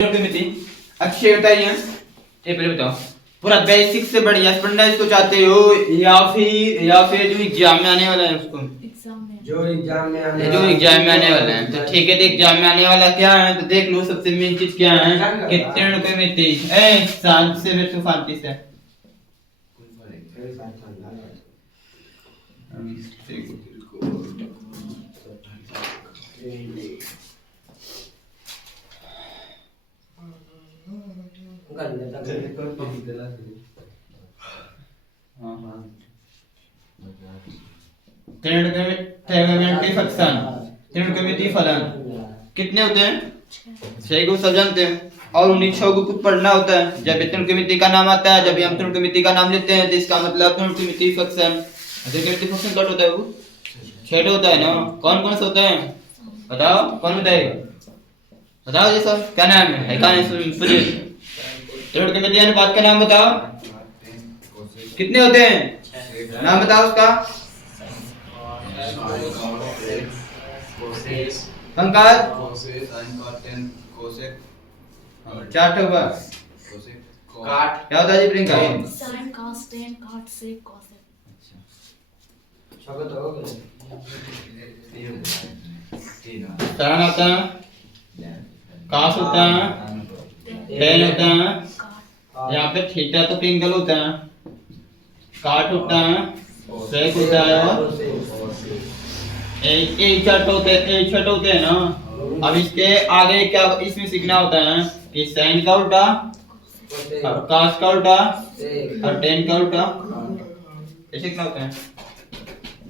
अक्षय बताइए, ये पहले बताओ पूरा बेसिक से बढ़िया पढ़ना इसको चाहते हो या फिर जो एग्जाम में आने वाला है उसको? जो एग्जाम में आने वाला है तो ठीक है। तो एग्जाम में आने वाला क्या है तो देख लो। सबसे मेन चीज क्या है कि त्रिकोणमिति शांत से बैठो, शांति से। त्रिकोणमिति फलन कितने होते हैं? 6 को सब जानते हैं। और उन्हीं 6 को कुछ पढ़ना होता है। जब त्रिकोणमिति का नाम आता है, जब हम त्रिकोणमिति का नाम लेते हैं तो इसका मतलब त्रिकोणमिति फंक्शन। त्रिकोणमिति फंक्शन कट होता है वो 6 होता है ना। कौन कौन से होते हैं बताओ? कौन बताएगा? बताओ जी सर, क्या नाम है का नहीं सुनिए। त्रिकोणमिति अनुपात का नाम बताओ, कितने होते हैं? नाम बताओ उसका। पंकज चार्ट होगा। काट क्या होता है जी Priyanka? sin cos tan cot sec cosec। tan होता है, cos होता है, tan होता है, यहाँ पे थीटा तो ट्रिंगल होता है, काट होता है, sec होता है और एक छठ होते हैं ना। अब इसके आगे क्या इसमें सीखना होता है कि sin का उल्टा और cos का उल्टा और tan का उल्टा, ये सीखना होता है।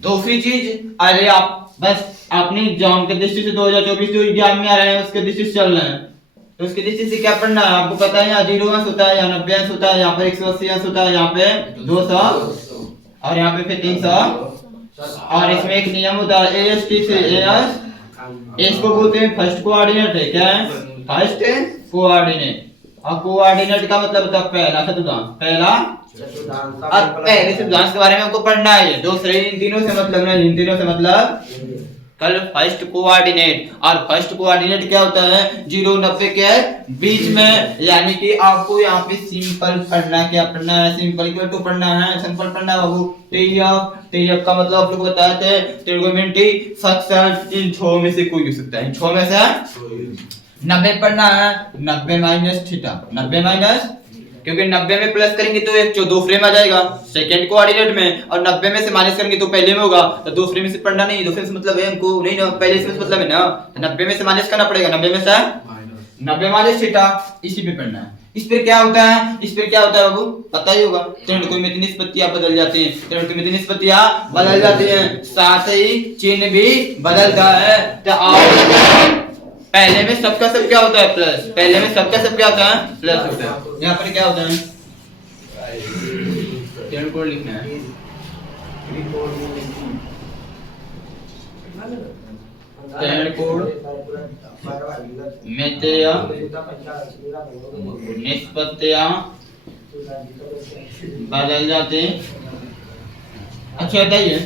दूसरी चीज, अरे आप बस अपनी एग्जाम के दृष्टि से 2024 जो एग्जाम में आ रहे हैं उसके दृष्टि से चल रहे हैं, तो उसके दृष्टि से क्या पढ़ना है आपको पता है? यहाँ 0 अंश होता है, यहाँ 90 अंश होता है, यहाँ पे 180 अंश होता है, यहाँ पे 200 और यहाँ पे फिर 300। और इसमें एक नियम होता है AST से AS, इसको बोलते हैं फर्स्ट कोऑर्डिनेट है। क्या है? First coordinate. और कोऑर्डिनेट का मतलब होता है पहला चतुर्थांश, पहला और पहले चतुर्थांश के बारे में हमको पढ़ना है। दूसरे इन तीनों से मतलब नहीं, इन तीनों से मतलब कल फर्स्ट कोऑर्डिनेट। और फर्स्ट कोऑर्डिनेट क्या होता है? 0 90 के बीच में, यानी कि आपको यहाँ पे सिंपल पढ़ना, क्या पढ़ना है? सिंपल इक्वल टू पढ़ना है, सिंपल पढ़ना है बाबू। TF का मतलब आप लोग बताए थे त्रिकोणमिति फंक्शन इन 6 में से कोई हो सकता है। इन 6 में से 90 पढ़ना है, 90 माइनस थीटा, 90 माइनस, क्योंकि 90 में प्लस करेंगे तो एक दो फ्रेम आ जाएगा सेकंड कोऑर्डिनेट में, और 90 में से माइनस करेंगे तो पहले में होगा। तो दो फ्रेम से पढ़ना नहीं, दो फ्रेम से मतलब है हमको नहीं ना, पहले से मतलब है ना। तो 90 में से माइनस करना पड़ेगा, 90 में से 90 माइनस थीटा, इसी पे पढ़ना है। इस पर क्या होता है? इस पर क्या होता है बाबू पता ही होगा। त्रिकोणमिति निष्पत्तियां बदल जाती हैं, त्रिकोणमिति निष्पत्तियां बदल जाती हैं, साथ ही चिन्ह भी बदलता है। तो आप पहले में सबका सब क्या होता है? प्लस। पहले में सबका सब क्या होता है? प्लस होता है। यहाँ पर क्या होता है? त्रिकोण लिखना है। त्रिकोण मितिया निष्पत्तियां बदल जाते। अच्छा बताइए,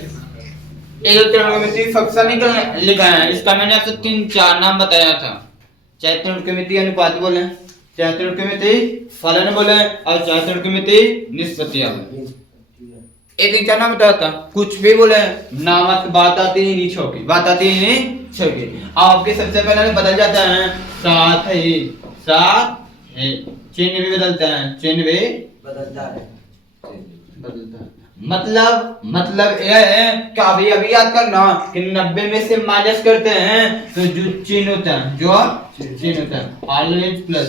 ये जो त्रिकोणमिति फंक्शन लिखा है इसका मैंने आपसे 3-4 नाम बताया था। चाहे त्रिकोणमिति अनुपात बोले, चाहे त्रिकोणमिति फलन बोले, और चाहे त्रिकोणमिति निष्पत्तियां बोले, ये 3-4 नाम बताया था। कुछ भी बोले नामत बात आती ही नहीं छोकी, बात आती ही नहीं छोकी। आपके सबसे पहले बदल जाता है, साथ ही साथ है, चिन्ह भी बदलता है, चिन्ह भी बदलता है। मतलब यह है कि अभी याद करना कि 90 में से माइनस करते हैं तो जो चिन्ह होता है, जो चिन्ह होता है ऑलवेज प्लस,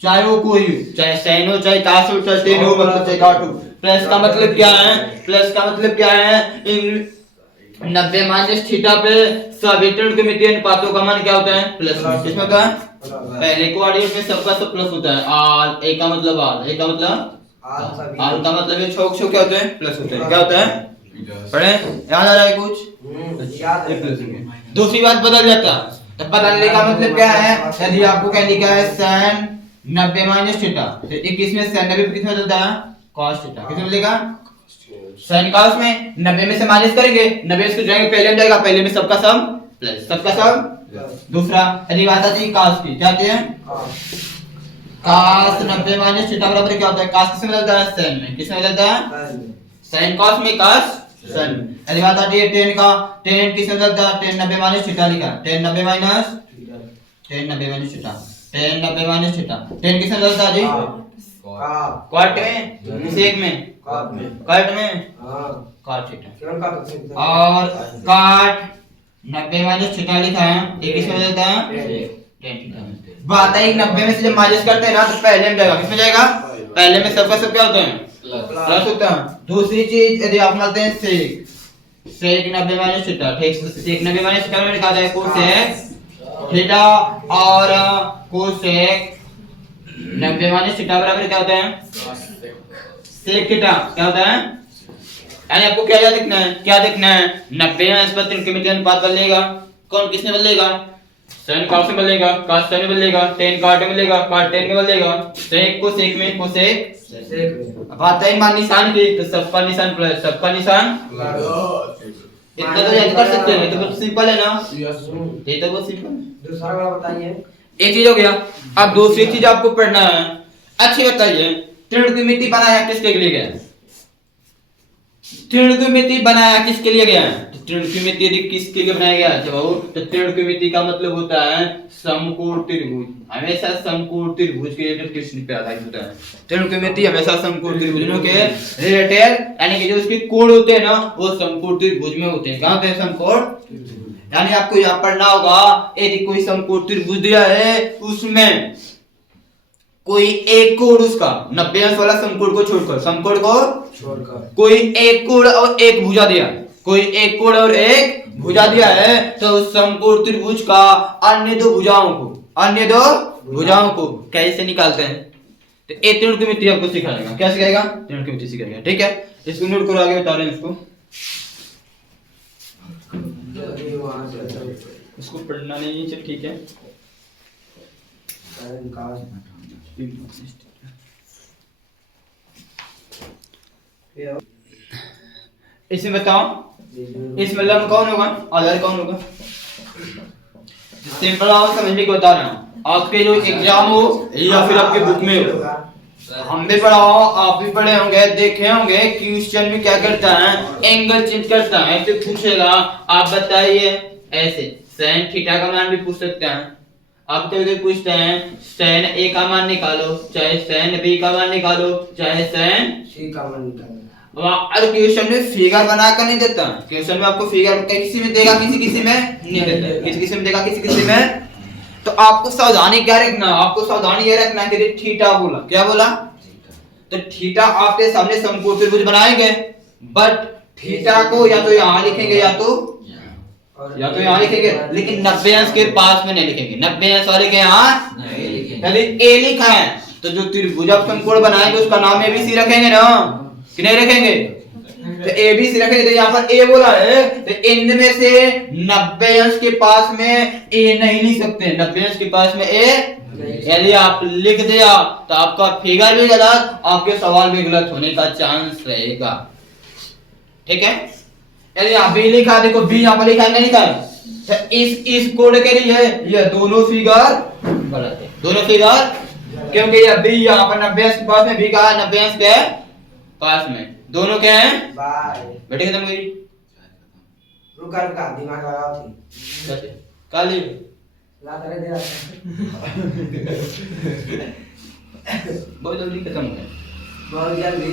चाहे वो कोई हो, चाहे साइन हो, चाहे काश हो, चाहे टेन हो, मतलब चाहे काट हो। प्लस का मतलब क्या है? प्लस का मतलब क्या है? इन 90 माइनस थीटा पे सभी त्रिकोणमिति अनुपातों का मान क्या होता है? प्लस। किसमें होता है? पहले कोऑर्डिनेट में सबका सब प्लस होता है। आर ए का मतलब आर, ए का मतलब आर का मतलब ये छोक क्या होते हैं? प्लस होते हैं। क्या होता है? पढ़े? याद आ रहा है कुछ? दूसरी बात बदल जाता, तो बदलने का मतलब क्या है? यदि आपको क्या लिखा है sin 90 माइनस थीटा, तो 21 में sin 90 कितना बदलता है? cos theta. कितना बदलेगा? sin cos में 90 में से माइनस करेंगे, 90 इसको जाएंगे पहले में जाएगा, पहले में सबका सम प्लस, सबका सम दूसरा यदि बात आती है काश की, क्या आती है? काश 90 माइनस थीटा बराबर क्या होता है? काश किसमें बदलता है? साइन में। किसमें बदलता है? साइन कॉस में, काश साइन में। यदि बात आती है tan का, tan किसमें बदलता है? tan 90 माइनस थीटा लिखा, tan 90 minus theta, tan 90 minus theta, tan 90 minus theta. tan किसमें बदलता है जी? कॉट में, सेक में, कट में, कॉट थीटा। और काट 90 माइनस थीटा लिखा है, ये किसमें बदलता है? tan थीटा में। बात है 90 में से जब माइनस करते हैं ना तो पहले में जाएगा, किसमें जाएगा? पहले में सबका सब क्या होता है? प्लस होता है। दूसरी चीज यदि आप मानते हैं सेक, सेक 90 माइनस थीटा, ठीक, सेक 90 माइनस थीटा में लिखा जाए कोसेक थीटा, और कोसेक 90 माइनस थीटा बराबर क्या होता है? Sec theta. क्या होता है? यानी आपको क्या देखना है? क्या देखना है? 90 में इस पर त्रिकोणमितीय अनुपात बदलेगा, कौन किसमें बदलेगा? साइन कॉस में बदलेगा, कॉस साइन में बदलेगा, tan कॉट में बदलेगा, कॉट tan में बदलेगा, सेक को सेक में, को सेक अब आता है मान निशान की, तो सबका निशान प्लस, सबका निशान इतना तो याद कर सकते हैं, तो बहुत सिंपल है ना, ये तो बहुत सिंपल है। दूसरा वाला बताइए। एक चीज हो गया। अब दूसरी चीज आपको पढ़ना है, अच्छी बताइए, त्रिकोणमिति बनाया किसके लिए गया? त्रिकोणमिति बनाया किसके लिए गया? त्रिकोणमिति यदि किसके लिए बनाया गया जब, तो त्रिकोणमिति का मतलब होता है समकोण त्रिभुज, हमेशा समकोण त्रिभुज के रिलेटेड पे आधारित होता है। त्रिकोणमिति हमेशा समकोण त्रिभुजों के रिलेटेड, यानी कि जो उसके कोण होते हैं ना वो समकोण त्रिभुज में होते हैं। कहां होते हैं? समकोण। यानी आपको यहां पढ़ना होगा, यदि कोई समकोण त्रिभुज दिया है उसमें कोई एक कोण उसका 90 अंश वाला समकोण को छोड़कर, समकोण को छोड़कर कोई एक कोण और एक भुजा दिया, कोई एक कोण और एक भुजा दिया है, तो उस समकोण त्रिभुज का अन्य दो भुजाओं को कैसे निकालते हैं? तो ये त्रिकोणमिति आपको सिखाएगा। क्या सिखाएगा? त्रिकोणमिति सिखाएगा। ठीक है, इसको नोट करो, आगे बता रहे हैं इसको पढ़ना नहीं है, चल ठीक है। इसमें बताओ, इसमें लंब कौन होगा, आधार कौन होगा? सिंपल आप समझने को बता रहा हूँ, आपके जो एग्जाम हो या फिर आपके बुक में हो, हम भी पढ़ा हो, आप भी पढ़े होंगे, देखे होंगे, क्वेश्चन में क्या करता है? एंगल चेंज करता है। तो पूछेगा आप बताइए ऐसे, sin थीटा का मान भी पूछ सकते हैं। आप कभी पूछते हैं sin A का मान निकालो, चाहे sin B का मान निकालो, चाहे sin C का मान निकालो। और क्वेश्चन में फिगर बनाकर नहीं देता, क्वेश्चन में आपको फिगर किसी में देगा, किसी में नहीं देता, किसी में देगा, किसी में। तो आपको सावधानी क्या रखना? आपको सावधानी ये रखना कि थीटा बोला, क्या बोला? तो थीटा आपके सामने समकोण त्रिभुज बनाएंगे, बट थीटा को या तो यहाँ लिखेंगे या तो यहाँ लिखेंगे, लेकिन 90 अंश के पास में नहीं लिखेंगे। 90 अंश वाले के यहाँ नहीं लिखेंगे। यदि ए लिखा है तो जो त्रिभुज आप समकोण बनाएंगे उसका नाम ABC रखेंगे ना, कि नहीं रखेंगे? तो ABC रखेंगे। तो यहाँ पर A बोला है, तो इनमें से 90 अंश के पास में A नहीं लिख सकते, 90 अंश के पास में A यदि आप लिख दिया तो आपका फिगर भी गलत, आपके सवाल भी गलत होने का चांस रहेगा। ठीक है, यदि आप B लिखा, देखो B यहाँ पर लिखा नहीं लिखा है, तो इस कोड के लिए ये दोनों फिगर गलत है, दोनों फिगर, क्योंकि ये B यहाँ पर 90 अंश के पास में, B का 90 अंश के पास में, दोनों क्या हैं? बेटे खत्म गई, रुका दिमाग लगाओ थी काली ला करे दे रहा बहुत जल्दी खत्म हो गया, बहुत जल्दी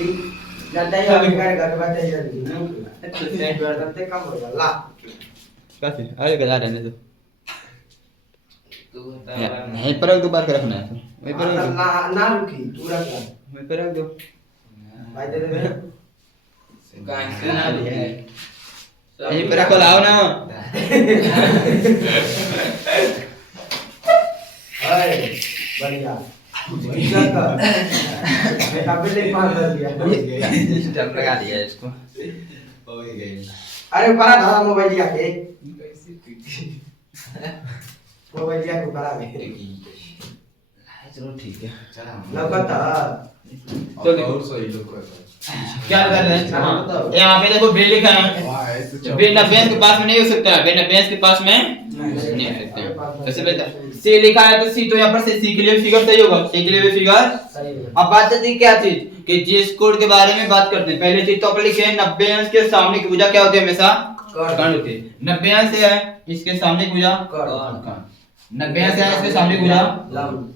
जल्दी ही कर कर बैठे जल्दी सेट करते कम हो गया ला कैसे अरे गधा रहने दो, तू नहीं पर दो बार रखना है, वहीं पर ना रुकी तू रख ले, वहीं पर रख दो भाई दे दे कहां ना दिया है, यहीं पर रखो, लाओ ना हाय बढ़िया बेटा बिल्डिंग पास कर दिया, स्टैम्प लगा दिया इसको, हो गई। अरे बड़ा धारा मोबाइल लिया के मोबाइल लिया को करा में, चलो ठीक है, चला लगता तो देखो सही लोग क्या कर रहे हैं। हाँ, यहाँ पे देखो बी लिखा है, बी 90 के पास में नहीं हो सकता, बी 90 के पास में नहीं हो सकता। कैसे बेटा सी लिखा है तो सी तो यहाँ पर से सी के लिए फिगर सही होगा, सी के लिए भी फिगर सही है। अब बात करते हैं क्या चीज कि जिस कोड के बारे में बात करते हैं पहले चीज तो अपन लिखे हैं 90 अंश के सामने की भुजा क्या होती है हमेशा कर्ण होती है। 90 अंश है इसके सामने की भुजा कर्ण, 90 अंश है इसके सामने की भुजा लंब।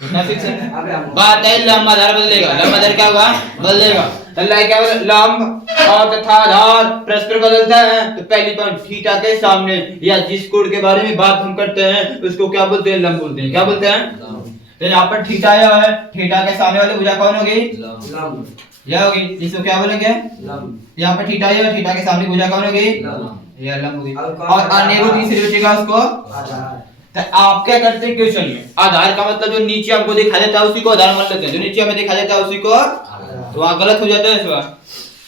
इतना फिक्स है। अबे हम बात है लंब आधार बदलेगा, लंब आधार क्या होगा बदलेगा, अल्लाह क्या बोले लंब और तथा आधार परस्पर बदलता है तो पहली पॉइंट थीटा के सामने या जिस कोण के बारे में बात हम करते हैं उसको क्या बोलते हैं लंब बोलते हैं। क्या बोलते हैं तो यहाँ पर थीटा आया है, थीटा के सामने वाली भुजा कौन होगी लंब। यह होगी, इसको क्या बोलेंगे लंब। यहाँ पर थीटा आया है, थीटा के सामने भुजा कौन होगी लंब। यह लंब होगी। और और अन्य वो तीसरी बचेगा उसको आधार। तो आप क्या करते हैं क्वेश्चन में आधार का मतलब जो नीचे हमको दिखा देता है उसी को आधार मान लेते हैं, जो नीचे हमें दिखा देता है उसी को तो वहां गलत हो जाता है। इस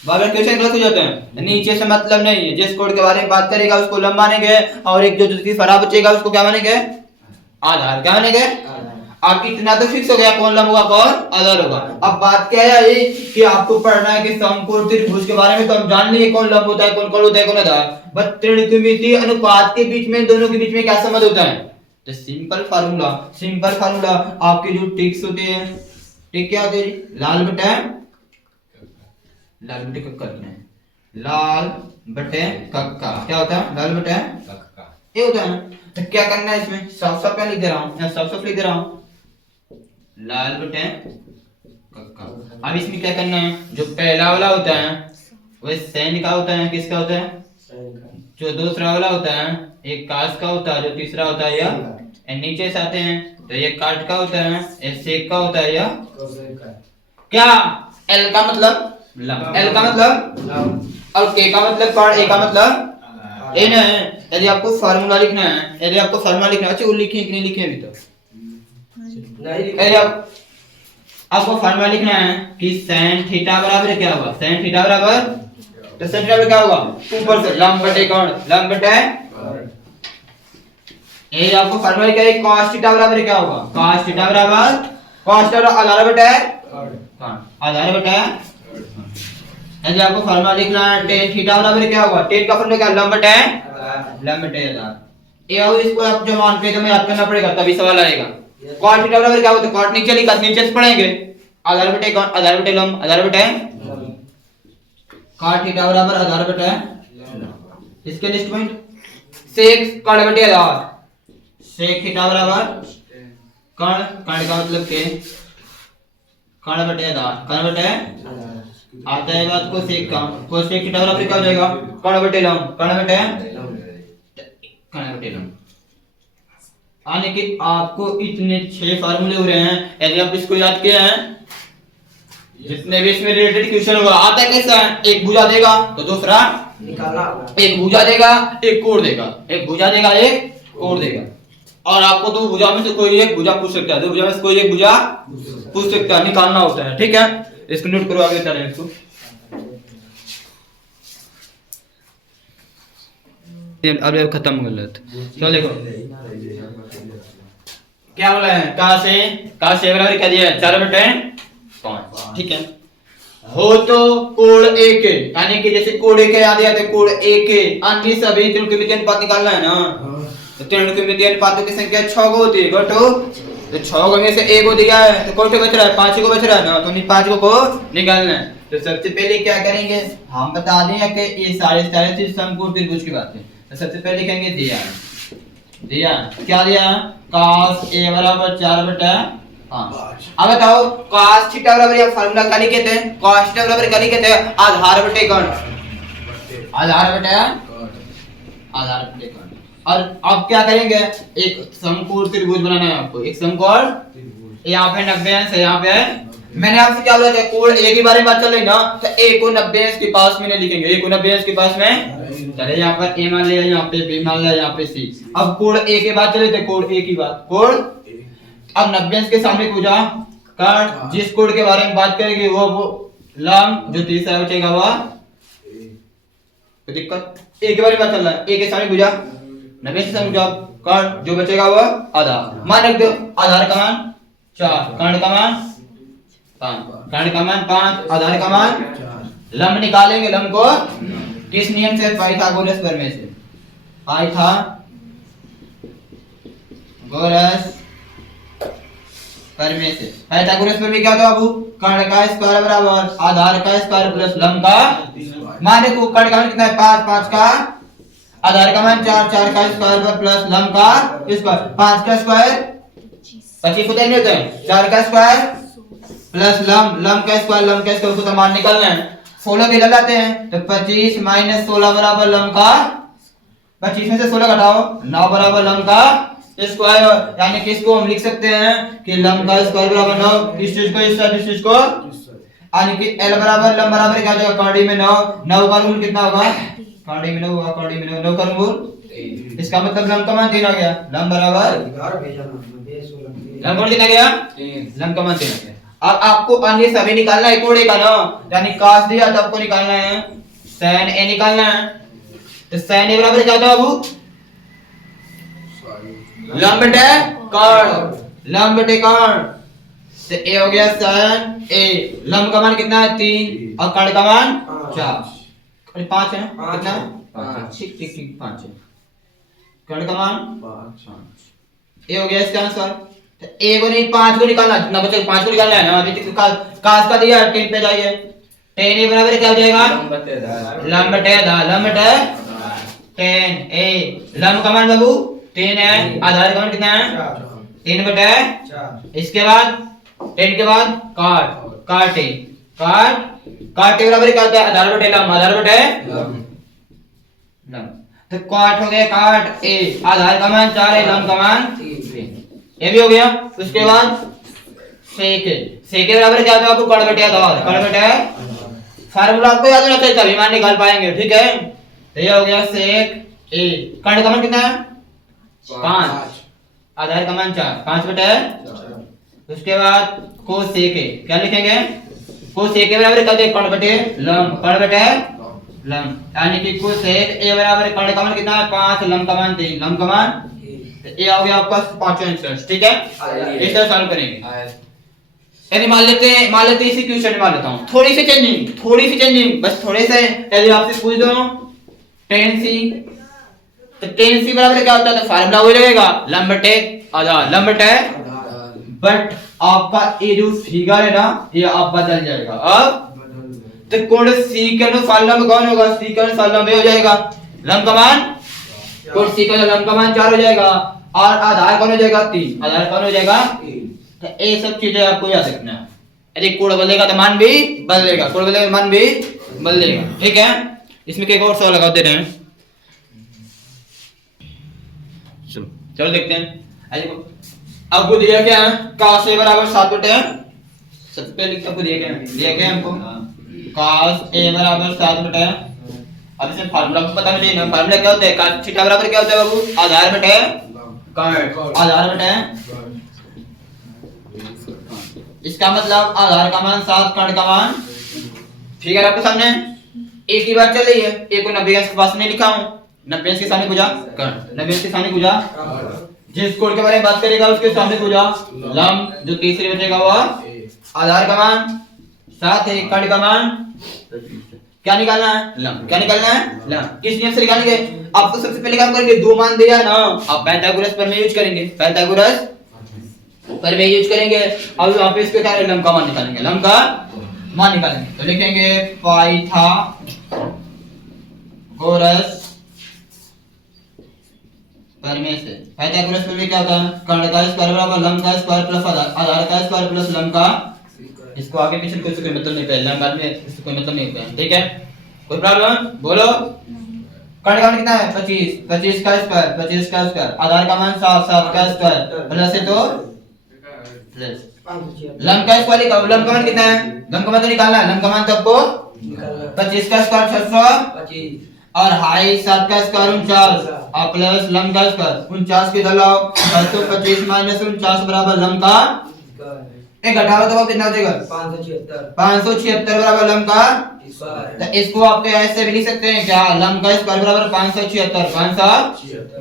बार क्वेश्चन गलत हो जाता है, नीचे से मतलब नहीं है, जिस कोड के बारे में बात करेगा उसको लंब मानेंगे और एक जो जिसकी फरा बचेगा उसको क्या मानेंगे आधार। क्या मानेंगे अब इतना तो फिक्स हो गया कौन लंब होगा कौन आधार होगा। अब बात क्या है ये कि आपको पढ़ना है कि समकोण त्रिभुज के बारे में तो हम जान लेंगे कौन लंब होता है कौन कोण होता है कौन आधार, बट त्रिकोणमितीय अनुपात के बीच में दोनों के बीच में क्या संबंध होता है तो सिंपल फार्मूला आपके जो टिक्स होते हैं टिक क्या होते हैं लाल बटे कक्का है, लाल बटे कक्का क्या होता है लाल बटे कक्का ये होता है। तो क्या करना है इसमें साफ साफ क्या लिख दे रहा हूँ, साफ साफ लिख दे रहा हूँ लाल बटे कक्का। अब इसमें क्या करना है जो पहला वाला होता है वह सैन का होता है, किसका होता है जो दूसरा वाला होता है एक काश का होता है, जो तीसरा होता है यह नीचे से आते हैं तो ये काट का होता है, ये सेक का होता है, यह क्या एल का मतलब लंब, एल का मतलब लंब और के का मतलब कर्ण, ए का मतलब ए ना है। यदि आपको फार्मूला लिखना है, यदि आपको फार्मूला लिखना है, अच्छा वो लिखे कि नहीं लिखे अभी तक नहीं यदि आपको फार्मूला लिखना है कि sin थीटा बराबर क्या होगा, sin थीटा बराबर तो sin थीटा क्या होगा ऊपर से लंब बटे कर्ण, लंब बटे ये आपको फार्मूला क्या है cos थीटा बराबर क्या होगा cos थीटा बराबर cos थीटा आधार बटे कर्ण, आधार बटे। यदि आपको फार्मूला लिखना है tan थीटा बराबर क्या होगा, tan का फार्मूला क्या लंब बटे आधार। ये और इसको आप जो मान पे तो याद करना पड़ेगा तभी सवाल आएगा। cot थीटा बराबर क्या होता है cot नीचे लिखा नीचे से पढ़ेंगे आधार बटे कर्ण, आधार बटे लंब, आधार बटे cot थीटा बराबर आधार बटे इसके नेक्स्ट पॉइंट sec कर्ण बटे आधार, sec थीटा बराबर कर्ण, कर्ण का मतलब के कर्ण बटे आधार, कर्ण बटे आता है बात को sec का को sec थीटा बराबर क्या हो जाएगा कर्ण बटे लंब, कर्ण बटे लंब। आने के आपको इतने 6 फार्मूले हो रहे हैं, यदि आप इसको याद किए हैं जितने भी इसमें रिलेटेड क्वेश्चन होगा आता है कैसा है एक भुजा देगा तो दूसरा निकालना होगा, एक भुजा देगा एक कोण देगा, एक भुजा देगा एक कोण देगा और आपको दो भुजा में से कोई एक भुजा पूछ सकता है, दो भुजा में से कोई एक भुजा पूछ सकता है, निकालना होता है। ठीक है इसको नोट करो आगे चलें इसको अब खत्म हो गया चलो देखो क्या बोला है कहां से बराबर क्या दिया है 4 बटे 5। ठीक है हो तो कोण ए के यानी कि जैसे कोण ए के याद आते कोण ए के अन्य सभी त्रिकोणमितीय अनुपात निकालना है ना तो त्रिकोणमितीय अनुपातों की संख्या 6 को होती है घटो तो 6 को में से a को दिया है तो कौन बच रहा है 5 को बच रहा है ना तो 5 को निकालना है। तो सबसे पहले क्या करेंगे हम बता दें कि ये सारे चीज समकोण त्रिभुज की बात है। तो सबसे पहले लिखेंगे दिया क्या दिया cos a बराबर 4 बटा 5। अब बताओ cos थीटा बराबर या फार्मूला क्या लिखे थे cos थीटा बराबर क्या लिखे थे आधार बटे कर्ण, आधार बटे कर्ण। और अब क्या करेंगे एक समकोण त्रिभुज बनाना है आपको, एक समकोण यहाँ पे 90 अंश है, यहाँ पे मैंने आपसे क्या बोला था कोण ए के बारे में बात चल रही ना तो a को 90 अंश के पास में नहीं लिखेंगे, a को 90 अंश के पास में चले यहाँ पर a मान लिया, यहाँ पे b मान लिया, यहाँ पे c। अब कोण a के बाद चले थे कोण a की बात कोण अब 90 अंश के सामने पूजा कर्ण जिस कोण के बारे में बात करेंगे वो लंब जो तीसरा बचेगा वह दिक्कत a के बारे में बात चल रहा है, a के सामने पूजा 90 के सामने कर्ण जो बचेगा वह आधार मान रख दो, आधार का मान 4 कर्ण का मान 5, कर्ण का मान 5 आधार का मान 4। लंब निकालेंगे, लंब को किस नियम से पाइथागोरस प्रमेय से, गोरस परिमेय से। पाइथागोरस में भी क्या था बाबू, कर्ण का स्क्वायर बराबर आधार का स्क्वायर प्लस लंब का मान। देखो कर्ण का मान कितना है 5, 5 का आधार का मान 4, 4 का स्क्वायर पर प्लस लंब का स्क्वायर। 5 का स्क्वायर 25 होता है, नहीं होता है। 4 का स्क्वायर प्लस लंब, लंब का स्क्वायर को तो मान निकालना है। 16 के लगाते हैं तो 25 माइनस 16 बराबर लंब का 25 में से 16 घटाओ 9 बराबर लंब का स्क्वायर। यानी कि इसको हम लिख सकते हैं कि लंब का स्क्वायर बराबर 9। इस चीज को यानी कि L बराबर लंब बराबर क्या हो जाएगा, कौड़ी में 9, 9 का मूल कितना होगा, कौड़ी में 9 होगा, कौड़ी में 9 का मूल। इसका मतलब लंब का मान 3 आ गया। लंब बराबर लंब कौन कितना गया, लंब का मान 3 आ गया। अब आपको अन्य सभी निकालना है कोड़े का ना, यानी cos दिया तो आपको निकालना है sin a निकालना है। तो sin a बराबर क्या होता है बाबू, लंब बटे कर्ण, लंब बटे कर्ण। तो a हो गया sin a। लंब का मान कितना है 3 और कर्ण का मान 4, 5 है कितना, 5 ठीक ठीक ठीक 5 है। कर्ण का मान 5 a हो गया इसका आंसर। तो a को नहीं 5 को निकालना, जितना बचे 5 को निकालना है ना। अभी तक cos का दिया 10 पे जाइए, tan a बराबर क्या हो जाएगा, लंब बटे आधार, लंब बटे tan a। लंब का मान बाबू 3 है, आधार का मान कितना है 3 बटे 4। इसके बाद 10 के बाद काट a बराबर क्या होता है, आधार बटे लंब, आधार बटे लंब। तो काट हो गया काट a, आधार का मान 4 है, लंब का मान 3, ये भी हो गया। उसके बाद सेके बराबर क्या होता है आपको, कर्ण बटे आधार, कर्ण बटे फार्मूला आपको याद होना चाहिए तभी मान निकाल पाएंगे, ठीक है। तो ये हो गया सेक a, कर्ण का मान कितना है 5, आधार का मान 4, 5 बटे। उसके बाद कोसेक a, क्या लिखेंगे, कोसेक a बराबर क्या होता है, कर्ण बटे लंब, कर्ण बटे लंब। यानी कि कोसेक a बराबर कर्ण का मान कितना है 5, लंब का मान 3, लंब का मान ये आ गया आपका पांचों आंसर, ठीक है। इस तरह सॉल्व करेंगे। यदि मान लेते हैं इसी क्वेश्चन में मान लेता हूं थोड़ी सी चेंजिंग बस थोड़े से। यदि आपसे पूछ दो tan c, तो tan c बराबर क्या होता है, तो फार्मूला वही लगेगा लंब बटे आधार, लंब बटे। बट आपका ये जो फिगर है ना ये आप बदल जाएगा। अब तो कोण सीकन फार्मूला में कौन होगा, सीकन फार्मूला में हो जाएगा लंब का मान, कोण सीकन लंब का मान 4 हो जाएगा और आधार कौन हो जाएगा 3, आधार कौन हो जाएगा 3। तो ये सब चीजें आपको याद रखना है। यदि कोण बदलेगा तो मान भी बदलेगा, कोण बदलेगा मान भी बदलेगा, ठीक है। इसमें एक और सवाल लगा दे रहे हैं, चलो देखते हैं। आपको दिया क्या है, cos a बराबर 7 बटे, सबसे पहले आपको दिया क्या है हमको cos a बराबर 7 बटे। अब इसे फार्मूला को पता नहीं ना, फार्मूला क्या होता है, cos थीटा बराबर क्या होता है बाबू, आधार बटे कर्ण, आधार बटे। इसका मतलब आधार का मान 7, कर्ण का मान, फिगर आपके सामने एक ही बात चल रही है। एक को 90 के पास नहीं लिखा हूं, 90 के सामने पूजा कर्ण, 90 के सामने पूजा जिस कोण के बारे में बात करेगा उसके सामने पूजा लंब, जो तीसरे बचेगा वो आधार का मान 7 है, कर्ण का मान क्या निकालना है, लंब। क्या निकालना है, लंब। किस नियम से निकालेंगे, आपको सबसे पहले काम करेंगे, दो मान दिया ना, आप पाइथागोरस प्रमेय यूज करेंगे, पाइथागोरस प्रमेय यूज करेंगे। अब यहाँ पे इसके क्या लंब का मान निकालेंगे, लंब का मान निकालेंगे। तो लिखेंगे पाइथागोरस प्रमेय से। पाइथागोरस प्रमेय क्या होता है, कर्ण का स्क्वायर बराबर लंब का स्क्वायर प्लस आधार का स्क्वायर प्लस लंब का। इसको आगे पीछे कोई मतलब नहीं, पहले बाद में इसको कोई मतलब नहीं होता है, ठीक है। कोई प्रॉब्लम बोलो। कर्ण का मान कितना है 25, 25 का स्क्वायर, 25 का स्क्वायर, आधार का मान 7, 7 का स्क्वायर प्लस है तो प्लस लंब का स्क्वायर का, लंब का मान कितना है, लंब का मान तो निकालना है, लंब का मान तो आपको 25 का स्क्वायर 625 और हाई 7 का स्क्वायर 49 और प्लस लंब का स्क्वायर 49 के दलाओ 725 माइनस 49 बराबर लंब का एक घटाओ तो कितना हो जाएगा 576 बराबर लंब का स्क्वायर। तो इसको आप ऐसे भी लिख सकते हैं क्या, लंब का स्क्वायर बराबर 576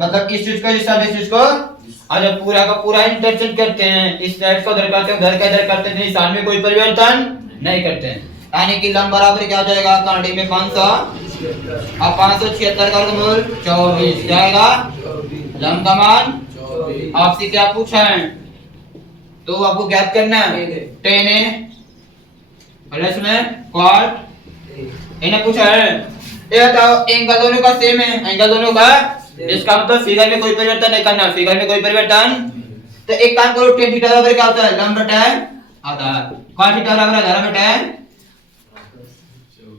मतलब इस चीज को इस चीज को और जब पूरा का पूरा इंटरचेंज करते हैं, इस साइड को इधर करते हैं उधर का इधर करते हैं, निशान में कोई परिवर्तन नहीं करते हैं। यानी कि लंब बराबर क्या हो जाएगा, कांटे में 500 और 576 का वर्गमूल 24 जाएगा, लंब का मान आपसे क्या पूछा है तो आपको ज्ञात करना है। 10 है प्लस में cot इन्हें पूछा है। ये बताओ एंगल दोनों का सेम है, एंगल दोनों का, इसका मतलब फिगर में कोई परिवर्तन नहीं करना, फिगर में कोई परिवर्तन। तो एक काम करो, tan थीटा बराबर क्या होता है, लंब बटा आधार, cot थीटा बराबर आधार बटा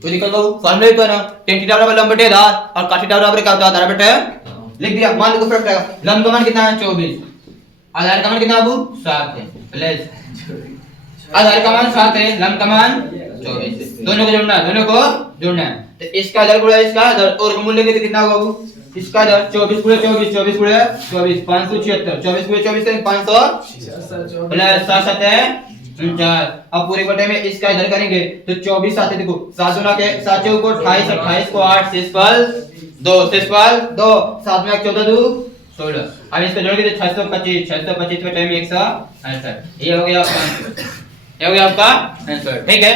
तो निकल गया फॉर्मूला तो है ना, tan थीटा बराबर लंब बटे आधार और cot थीटा बराबर क्या होता है, आधार बटे। लिख दिया, मान लो फर्क रहेगा, लंब का मान कितना है 24, आधार का मान कितना बाबू 7 है, प्लस आधार का मान 7 है, लंब का मान 24, दोनों को जोड़ना है, दोनों को जोड़ना है। तो इसका आधार गुणा इसका आधार और मूल्य के कितना होगा बाबू, इसका आधार 24 गुणा 24, 24 गुणा 24 576, 24 गुणा 24 से 500 प्लस 7 7 है 49। अब पूरे बटे में इसका इधर करेंगे तो 24 साथ देखो 7 गुना के 7 को 28, 28 को 8 शेषफल 2, शेषफल 2, 7 में 14 2 16। अब इसको जोड़ेंगे तो 625, 625 बटे में 168, ये हो गया आपका आंसर, ये हो गया आपका आंसर, ठीक है।